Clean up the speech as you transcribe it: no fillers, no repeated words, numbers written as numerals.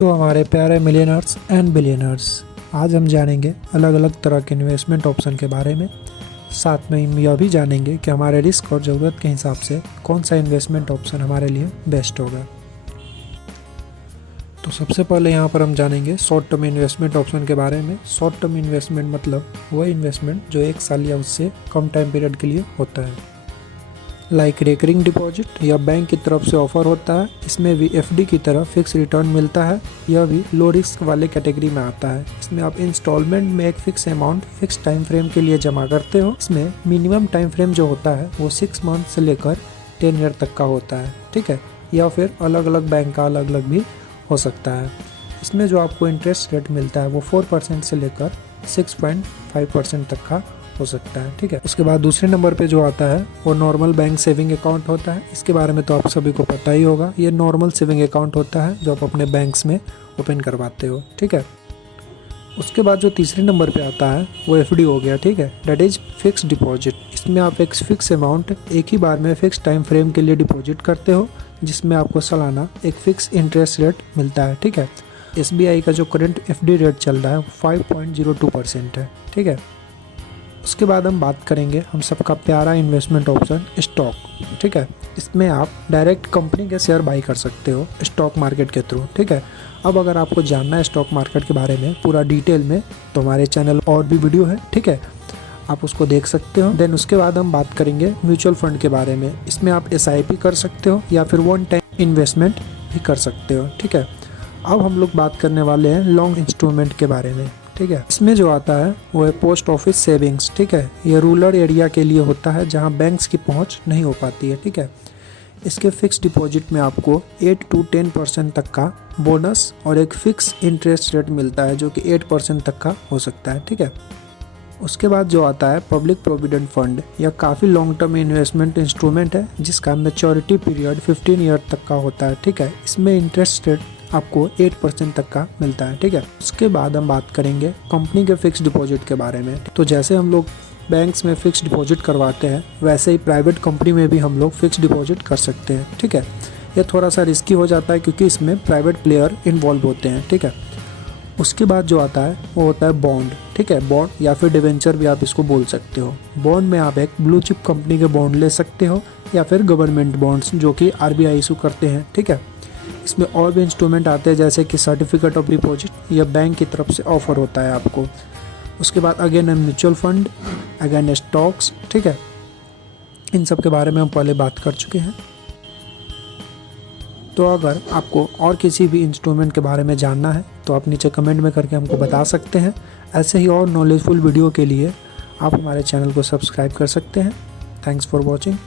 तो हमारे प्यारे मिलियनर्स एंड बिलियनर्स, आज हम जानेंगे अलग अलग तरह के इन्वेस्टमेंट ऑप्शन के बारे में। साथ में हम यह भी जानेंगे कि हमारे रिस्क और ज़रूरत के हिसाब से कौन सा इन्वेस्टमेंट ऑप्शन हमारे लिए बेस्ट होगा। तो सबसे पहले यहाँ पर हम जानेंगे शॉर्ट टर्म इन्वेस्टमेंट ऑप्शन के बारे में। शॉर्ट टर्म इन्वेस्टमेंट मतलब वह इन्वेस्टमेंट जो 1 साल या उससे कम टाइम पीरियड के लिए होता है, लाइक रेकरिंग डिपॉजिट या बैंक की तरफ से ऑफर होता है। इसमें भी एफडी की तरह फिक्स रिटर्न मिलता है। यह भी लो रिस्क वाले कैटेगरी में आता है। इसमें आप इंस्टॉलमेंट में एक fix amount fix time frame के लिए जमा करते हो। इसमें मिनिमम टाइम फ्रेम जो होता है वो 6 मंथ से लेकर 10 ईयर तक का होता है, ठीक है। या फिर अलग अलग बैंक का अलग अलग भी हो सकता है। इसमें जो आपको इंटरेस्ट रेट मिलता है वो 4% से लेकर 6.5% तक का हो सकता है, ठीक है। उसके बाद दूसरे नंबर पे जो आता है वो नॉर्मल बैंक सेविंग अकाउंट होता है। इसके बारे में तो आप सभी को पता ही होगा। ये नॉर्मल सेविंग अकाउंट होता है जो आप अपने बैंक्स में ओपन करवाते हो, ठीक है। उसके बाद जो तीसरे नंबर पे आता है वो एफडी हो गया, ठीक है, दैट इज फिक्स डिपॉजिट। इसमें आप एक फिक्स अमाउंट एक ही बार में फिक्स टाइम फ्रेम के लिए डिपॉजिट करते हो, जिसमें आपको सालाना एक फिक्स इंटरेस्ट रेट मिलता है, ठीक है। SBI का जो करंट एफडी रेट चल रहा है 5.02% है, ठीक है। उसके बाद हम बात करेंगे हम सबका प्यारा इन्वेस्टमेंट ऑप्शन स्टॉक, ठीक है। इसमें आप डायरेक्ट कंपनी के शेयर बाई कर सकते हो स्टॉक मार्केट के थ्रू, ठीक है। अब अगर आपको जानना है स्टॉक मार्केट के बारे में पूरा डिटेल में तो हमारे चैनल और भी वीडियो है, ठीक है, आप उसको देख सकते हो। देन उसके बाद हम बात करेंगे म्यूचुअल फंड के बारे में। इसमें आप SIP कर सकते हो या फिर वन टाइम इन्वेस्टमेंट भी कर सकते हो, ठीक है। अब हम लोग बात करने वाले हैं लॉन्ग इंस्टॉलमेंट के बारे में, ठीक है। इसमें जो आता है वो है पोस्ट ऑफिस सेविंग्स, ठीक है। ये रूरल एरिया के लिए होता है जहां बैंक्स की पहुंच नहीं हो पाती है, ठीक है। इसके फिक्स डिपॉजिट में आपको 8 to 10% तक का बोनस और एक फिक्स इंटरेस्ट रेट मिलता है जो कि 8% तक का हो सकता है, ठीक है। उसके बाद जो आता है पब्लिक प्रोविडेंट फंड, यह काफ़ी लॉन्ग टर्म इन्वेस्टमेंट इंस्ट्रूमेंट है जिसका मैच्योरिटी पीरियड 15 ईयर तक का होता है, ठीक है। इसमें इंटरेस्ट रेट आपको 8% तक का मिलता है, ठीक है। उसके बाद हम बात करेंगे कंपनी के फिक्स डिपॉजिट के बारे में। तो जैसे हम लोग बैंक्स में फिक्स डिपॉजिट करवाते हैं वैसे ही प्राइवेट कंपनी में भी हम लोग फिक्स डिपॉजिट कर सकते हैं, ठीक है। ये थोड़ा सा रिस्की हो जाता है क्योंकि इसमें प्राइवेट प्लेयर इन्वॉल्व होते हैं, ठीक है। उसके बाद जो आता है वो होता है बॉन्ड, ठीक है। बॉन्ड या फिर डिवेंचर भी आप इसको बोल सकते हो। बॉन्ड में आप एक ब्लू चिप कंपनी के बॉन्ड ले सकते हो या फिर गवर्नमेंट बॉन्ड्स जो कि RBI इशू करते हैं, ठीक है। इसमें और भी इंस्ट्रूमेंट आते हैं जैसे कि सर्टिफिकेट ऑफ डिपॉजिट या बैंक की तरफ से ऑफर होता है आपको। उसके बाद again mutual fund, again stocks, ठीक है। इन सब के बारे में हम पहले बात कर चुके हैं। तो अगर आपको और किसी भी इंस्ट्रूमेंट के बारे में जानना है तो आप नीचे कमेंट में करके हमको बता सकते हैं। ऐसे ही और नॉलेजफुल वीडियो के लिए आप हमारे चैनल को सब्सक्राइब कर सकते हैं। Thanks for watching.